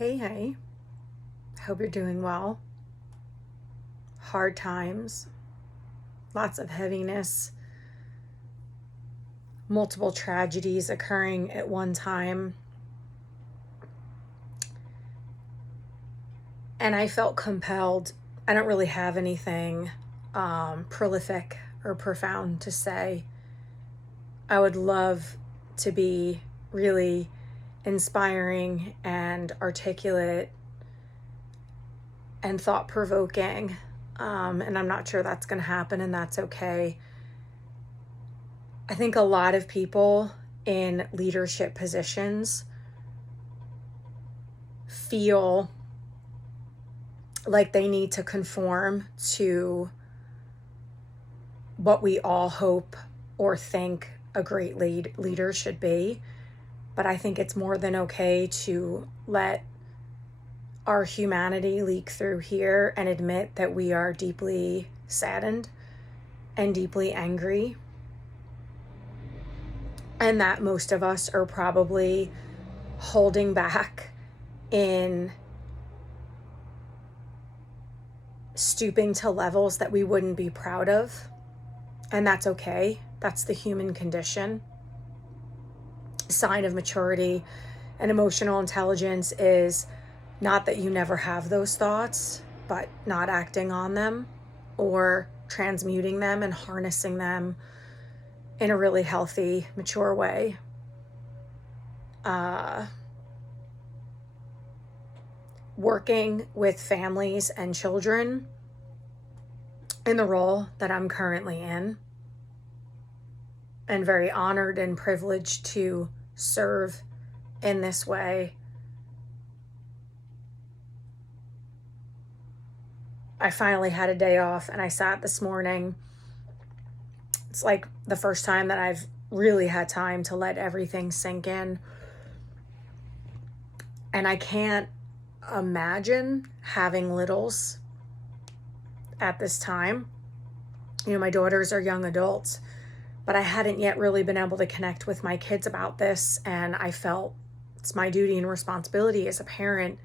Hey, hope you're doing well. Hard times, lots of heaviness, multiple tragedies occurring at one time. And I felt compelled. I don't really have anything prolific or profound to say. I would love to be really inspiring and articulate and thought-provoking. And I'm not sure that's going to happen, and that's okay. I think a lot of people in leadership positions feel like they need to conform to what we all hope or think a great leader should be. But I think it's more than okay to let our humanity leak through here and admit that we are deeply saddened and deeply angry, and that most of us are probably holding back in stooping to levels that we wouldn't be proud of. And that's okay. That's the human condition. A sign of maturity and emotional intelligence is not that you never have those thoughts, but not acting on them or transmuting them and harnessing them in a really healthy, mature way. Working with families and children in the role that I'm currently in, and very honored and privileged to serve in this way. I finally had a day off, and I sat this morning. It's like the first time that I've really had time to let everything sink in. And I can't imagine having littles at this time. My daughters are young adults, but I hadn't yet really been able to connect with my kids about this. And I felt it's my duty and responsibility as a parent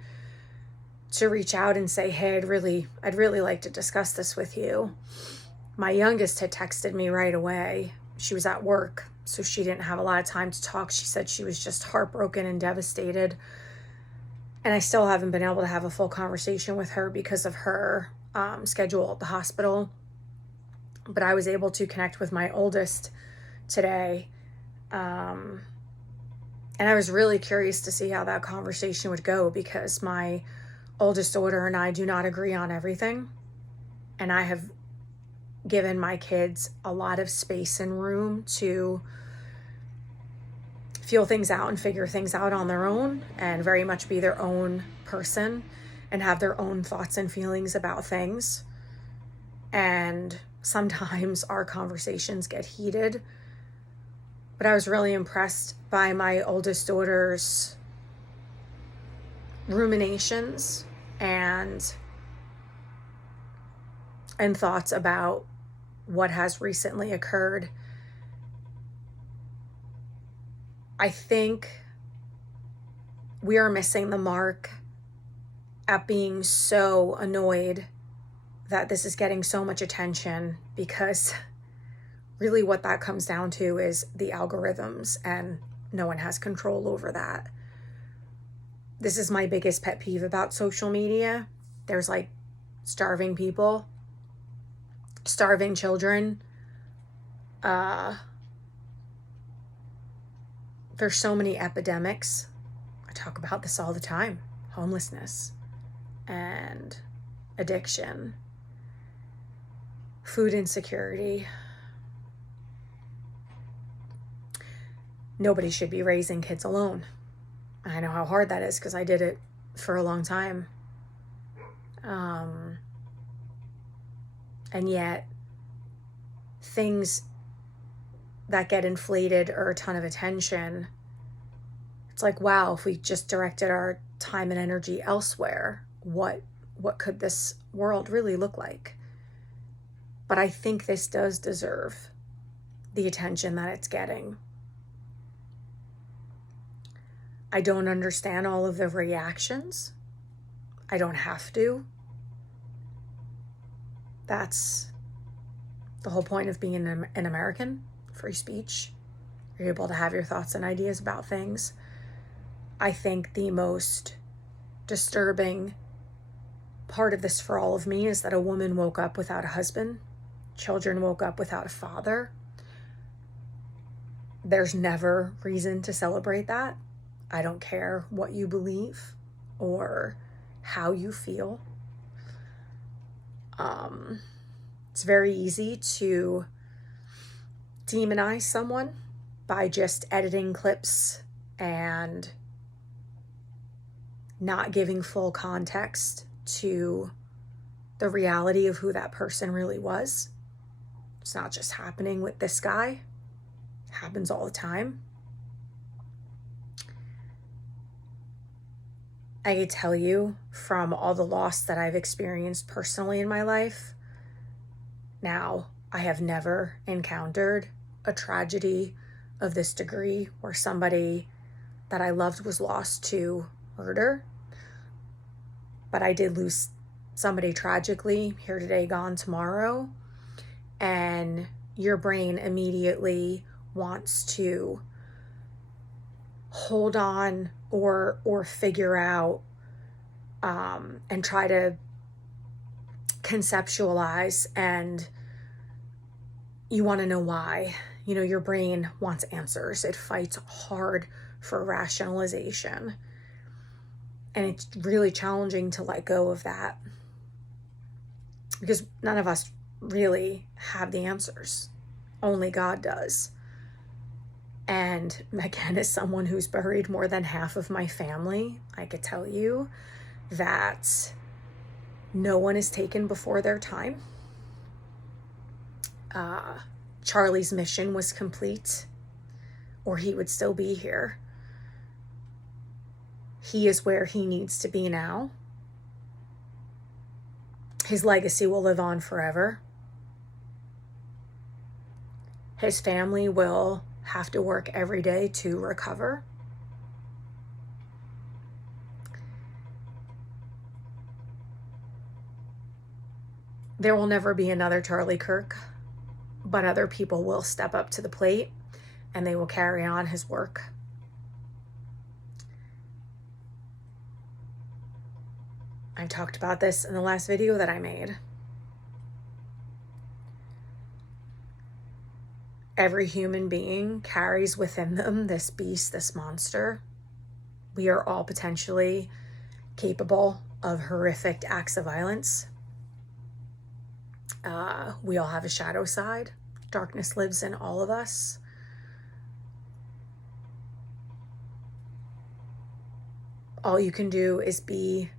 to reach out and say, hey, I'd really like to discuss this with you. My youngest had texted me right away. She was at work, so she didn't have a lot of time to talk. She said she was just heartbroken and devastated. And I still haven't been able to have a full conversation with her because of her schedule at the hospital. But I was able to connect with my oldest today. And I was really curious to see how that conversation would go, because my oldest daughter and I do not agree on everything. And I have given my kids a lot of space and room to feel things out and figure things out on their own, and very much be their own person and have their own thoughts and feelings about things. And sometimes our conversations get heated. But I was really impressed by my oldest daughter's ruminations and thoughts about what has recently occurred. I think we are missing the mark at being so annoyed that this is getting so much attention, because really what that comes down to is the algorithms, and no one has control over that. This is my biggest pet peeve about social media. There's like starving people, starving children. There's so many epidemics. I talk about this all the time. Homelessness and addiction, food insecurity. Nobody should be raising kids alone. I know how hard that is because I did it for a long time. And yet, things that get inflated or a ton of attention, it's like, wow, if we just directed our time and energy elsewhere, what could this world really look like? But I think this does deserve the attention that it's getting. I don't understand all of the reactions. I don't have to. That's the whole point of being an American. Free speech. You're able to have your thoughts and ideas about things. I think the most disturbing part of this for all of me is that a woman woke up without a husband. Children woke up without a father. There's never reason to celebrate that. I don't care what you believe or how you feel. It's very easy to demonize someone by just editing clips and not giving full context to the reality of who that person really was. It's not just happening with this guy. It happens all the time. I can tell you from all the loss that I've experienced personally in my life, now I have never encountered a tragedy of this degree where somebody that I loved was lost to murder. But I did lose somebody tragically, here today, gone tomorrow. And your brain immediately wants to hold on or figure out and try to conceptualize, and you want to know why. Your brain wants answers. It fights hard for rationalization. And it's really challenging to let go of that because none of us really have the answers. Only God does. And again, as someone who's buried more than half of my family, I could tell you that no one is taken before their time. Charlie's mission was complete, or he would still be here. He is where he needs to be now. His legacy will live on forever. His family will have to work every day to recover. There will never be another Charlie Kirk, but other people will step up to the plate and they will carry on his work. I talked about this in the last video that I made. Every human being carries within them this beast, this monster. We are all potentially capable of horrific acts of violence. We all have a shadow side. Darkness lives in all of us. All you can do is be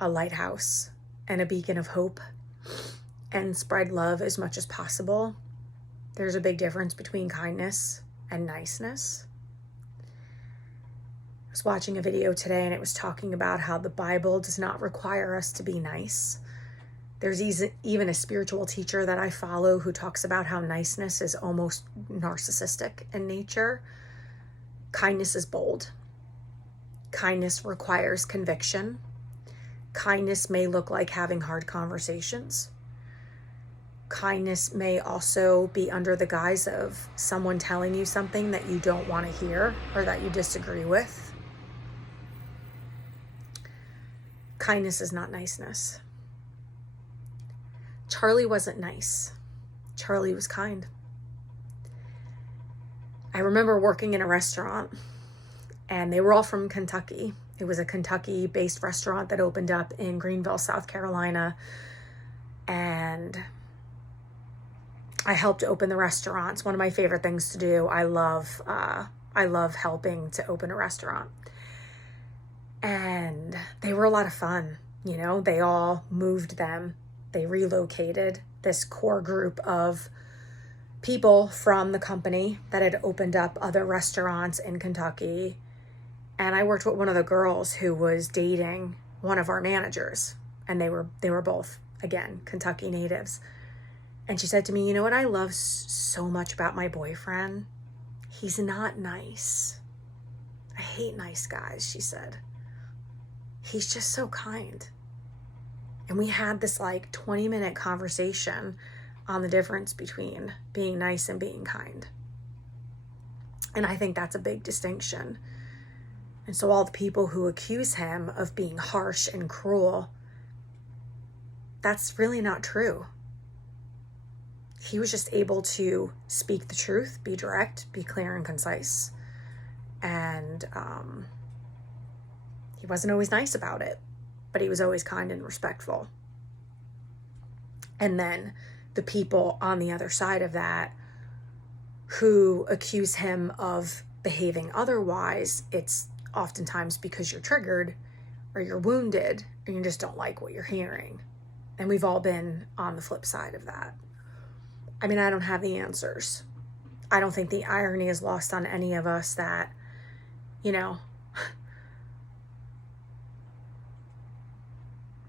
a lighthouse and a beacon of hope and spread love as much as possible. There's a big difference between kindness and niceness. I was watching a video today and it was talking about how the Bible does not require us to be nice. There's even a spiritual teacher that I follow who talks about how niceness is almost narcissistic in nature. Kindness is bold. Kindness requires conviction. Kindness may look like having hard conversations. Kindness may also be under the guise of someone telling you something that you don't want to hear or that you disagree with. Kindness is not niceness. Charlie wasn't nice. Charlie was kind. I remember working in a restaurant and they were all from Kentucky. It was a Kentucky-based restaurant that opened up in Greenville, South Carolina. And I helped open the restaurant. It's one of my favorite things to do. I love helping to open a restaurant. And they were a lot of fun. They all moved them. They relocated this core group of people from the company that had opened up other restaurants in Kentucky. And I worked with one of the girls who was dating one of our managers. And they were both, again, Kentucky natives. And she said to me, "You know what I love so much about my boyfriend? He's not nice. I hate nice guys, she said. He's just so kind. And we had this like 20-minute conversation on the difference between being nice and being kind. And I think that's a big distinction. And so all the people who accuse him of being harsh and cruel, that's really not true. He was just able to speak the truth, be direct, be clear and concise. And he wasn't always nice about it, but he was always kind and respectful. And then the people on the other side of that who accuse him of behaving otherwise, it's oftentimes because you're triggered or you're wounded or you just don't like what you're hearing. And we've all been on the flip side of that. I mean, I don't have the answers. I don't think the irony is lost on any of us that,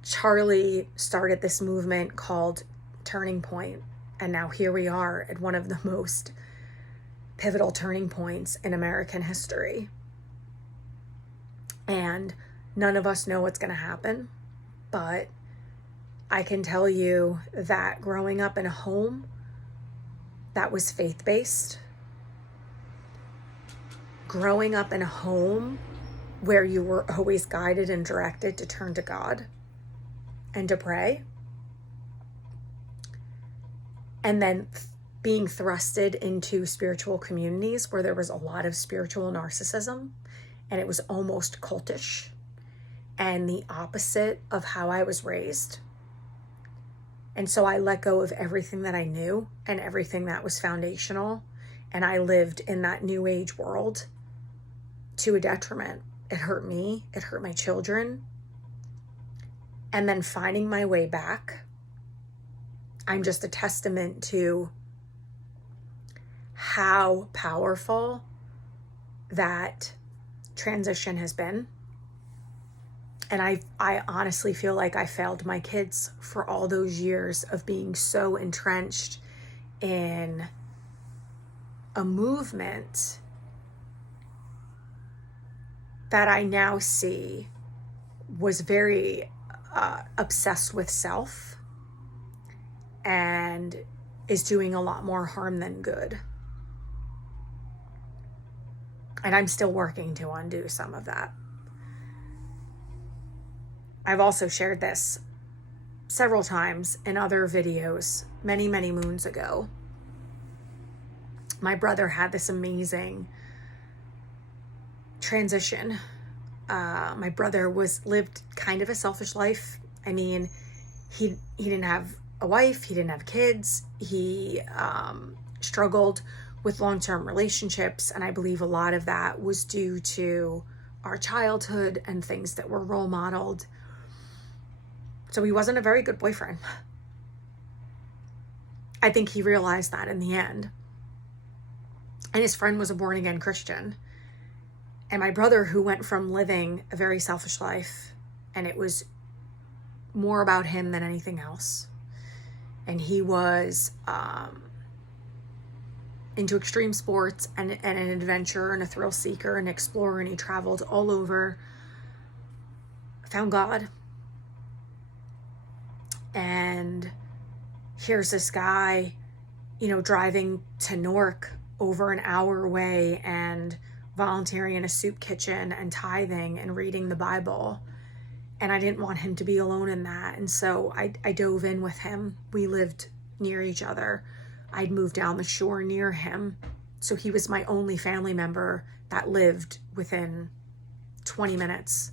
Charlie started this movement called Turning Point, and now here we are at one of the most pivotal turning points in American history. And none of us know what's going to happen, but I can tell you that growing up in a home that was faith-based, growing up in a home where you were always guided and directed to turn to God and to pray, and then being thrusted into spiritual communities where there was a lot of spiritual narcissism and it was almost cultish and the opposite of how I was raised. And so I let go of everything that I knew and everything that was foundational, and I lived in that new age world to a detriment. It hurt me, it hurt my children. And then finding my way back, I'm just a testament to how powerful that transition has been. And I honestly feel like I failed my kids for all those years of being so entrenched in a movement that I now see was very obsessed with self and is doing a lot more harm than good. And I'm still working to undo some of that. I've also shared this several times in other videos many, many moons ago. My brother had this amazing transition. My brother lived kind of a selfish life. I mean, he didn't have a wife, he didn't have kids, he struggled with long-term relationships, and I believe a lot of that was due to our childhood and things that were role modeled. So he wasn't a very good boyfriend. I think he realized that in the end. And his friend was a born-again Christian. And my brother, who went from living a very selfish life, and it was more about him than anything else, and he was into extreme sports and an adventurer and a thrill seeker and explorer, and he traveled all over, found God. And here's this guy, driving to Newark over an hour away and volunteering in a soup kitchen and tithing and reading the Bible. And I didn't want him to be alone in that. And so I dove in with him. We lived near each other. I'd moved down the shore near him. So he was my only family member that lived within 20 minutes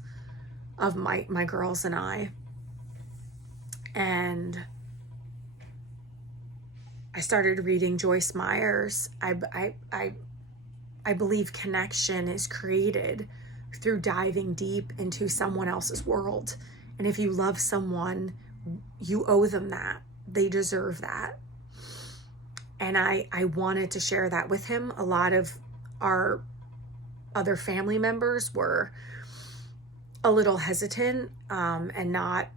of my girls and I. And I started reading Joyce Meyer's. I believe connection is created through diving deep into someone else's world. And if you love someone, you owe them that. They deserve that. And I wanted to share that with him. A lot of our other family members were a little hesitant and not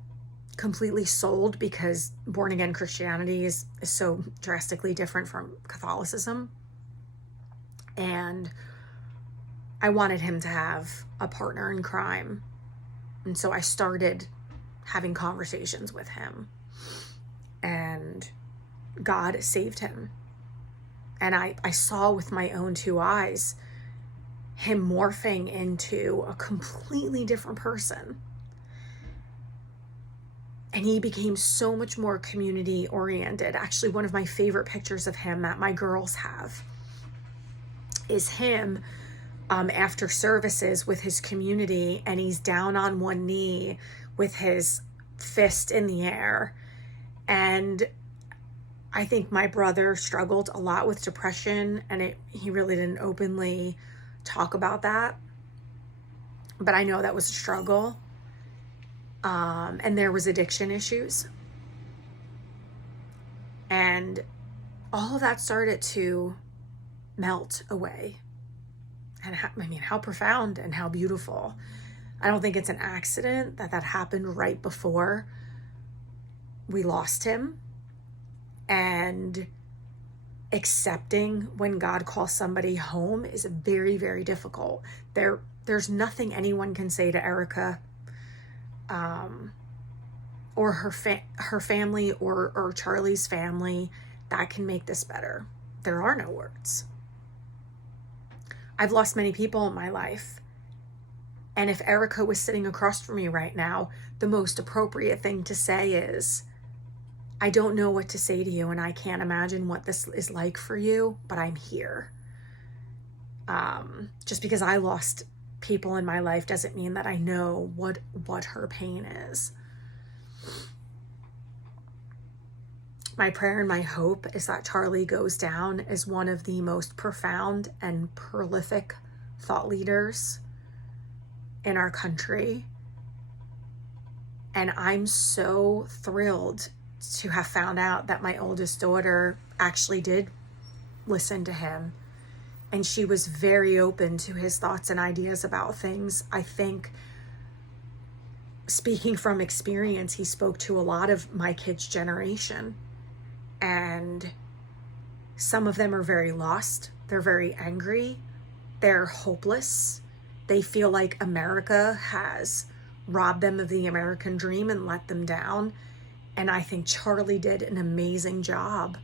completely sold, because born-again Christianity is so drastically different from Catholicism. And I wanted him to have a partner in crime. And so I started having conversations with him. And God saved him. And I saw with my own two eyes him morphing into a completely different person. And he became so much more community oriented. Actually, one of my favorite pictures of him that my girls have is him after services with his community, and he's down on one knee with his fist in the air. And I think my brother struggled a lot with depression, and he really didn't openly talk about that. But I know that was a struggle. And there was addiction issues. And all of that started to melt away. And how profound and how beautiful. I don't think it's an accident that happened right before we lost him. And accepting when God calls somebody home is very, very difficult. There's nothing anyone can say to Erica or her family or Charlie's family that can make this better. There are no words. I've lost many people in my life. And if Erica was sitting across from me right now, the most appropriate thing to say is, I don't know what to say to you, and I can't imagine what this is like for you, but I'm here. Just because I lost people in my life doesn't mean that I know what her pain is. My prayer and my hope is that Charlie goes down as one of the most profound and prolific thought leaders in our country. And I'm so thrilled to have found out that my oldest daughter actually did listen to him. And she was very open to his thoughts and ideas about things. I think, speaking from experience, he spoke to a lot of my kids' generation. And some of them are very lost. They're very angry. They're hopeless. They feel like America has robbed them of the American dream and let them down. And I think Charlie did an amazing job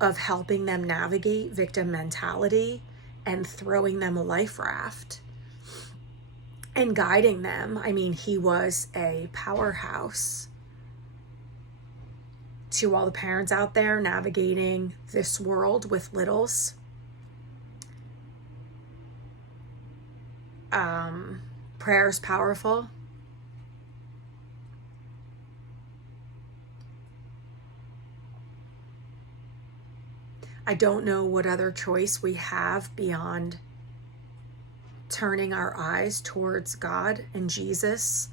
of helping them navigate victim mentality and throwing them a life raft and guiding them. I mean, he was a powerhouse. To all the parents out there navigating this world with littles, prayer is powerful. I don't know what other choice we have beyond turning our eyes towards God and Jesus.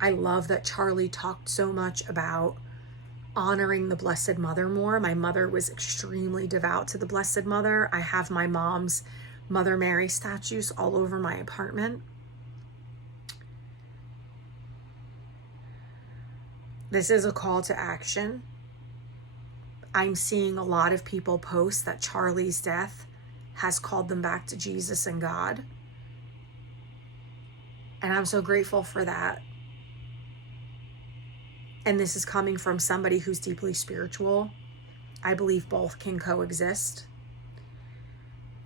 I love that Charlie talked so much about honoring the Blessed Mother more. My mother was extremely devout to the Blessed Mother. I have my mom's Mother Mary statues all over my apartment. This is a call to action. I'm seeing a lot of people post that Charlie's death has called them back to Jesus and God. And I'm so grateful for that. And this is coming from somebody who's deeply spiritual. I believe both can coexist.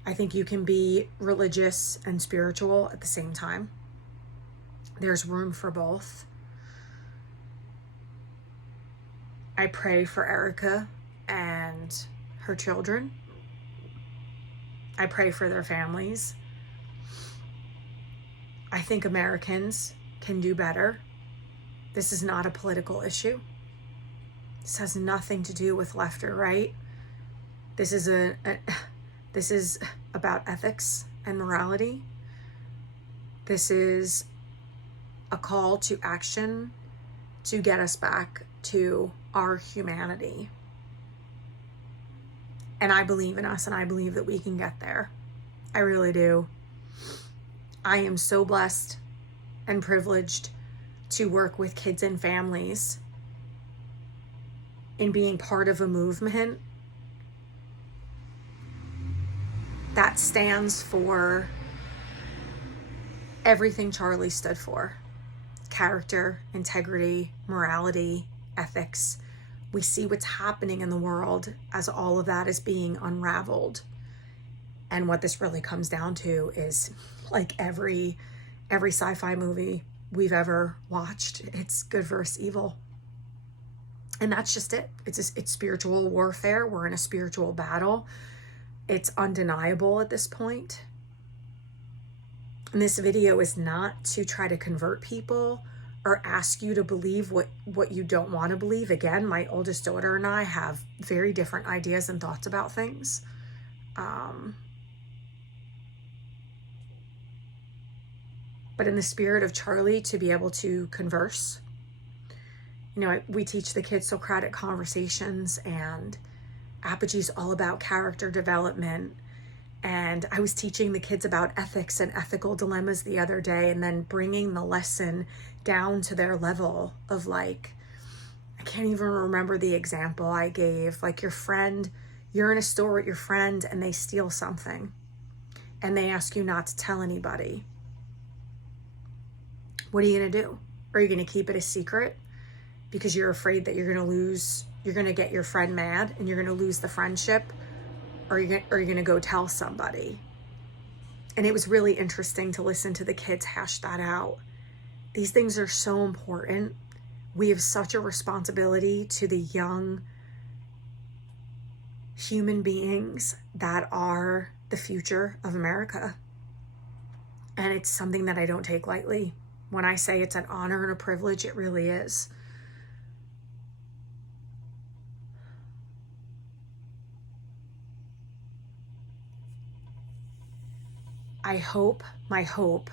I think you can be religious and spiritual at the same time. There's room for both. I pray for Erica and her children. I pray for their families. I think Americans can do better. This is not a political issue. This has nothing to do with left or right. This is about ethics and morality. This is a call to action to get us back to our humanity. And I believe in us, and I believe that we can get there. I really do. I am so blessed and privileged to work with kids and families in being part of a movement that stands for everything Charlie stood for: character, integrity, morality, ethics. We see what's happening in the world as all of that is being unraveled. And what this really comes down to is, like every sci-fi movie we've ever watched, it's good versus evil. And that's just it. It's spiritual warfare. We're in a spiritual battle. It's undeniable at this point. And this video is not to try to convert people or ask you to believe what you don't want to believe. Again, my oldest daughter and I have very different ideas and thoughts about things. But in the spirit of Charlie, to be able to converse. You know, we teach the kids Socratic conversations, and Apogee's all about character development. And I was teaching the kids about ethics and ethical dilemmas the other day, and then bringing the lesson down to their level of, like, I can't even remember the example I gave. Like, your friend, you're in a store with your friend and they steal something and they ask you not to tell anybody. What are you going to do? Are you going to keep it a secret because you're afraid that you're going to get your friend mad and you're going to lose the friendship? Or are you going to go tell somebody? And it was really interesting to listen to the kids hash that out. These things are so important. We have such a responsibility to the young human beings that are the future of America. And it's something that I don't take lightly. When I say it's an honor and a privilege, it really is. My hope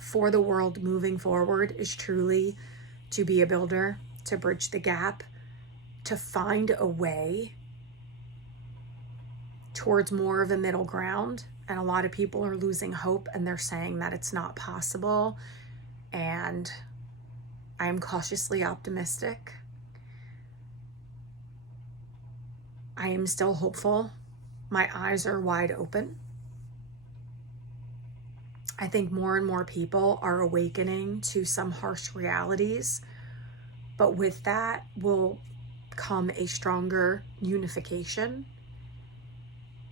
for the world moving forward is truly to be a builder, to bridge the gap, to find a way towards more of a middle ground. And a lot of people are losing hope and they're saying that it's not possible. And I am cautiously optimistic. I am still hopeful. My eyes are wide open. I think more and more people are awakening to some harsh realities, but with that will come a stronger unification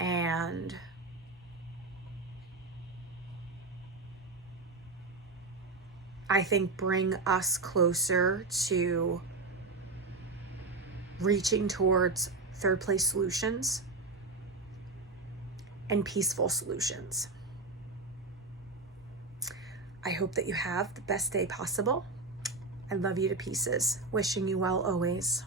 and I think bring us closer to reaching towards third place solutions and peaceful solutions. I hope that you have the best day possible. I love you to pieces. Wishing you well always.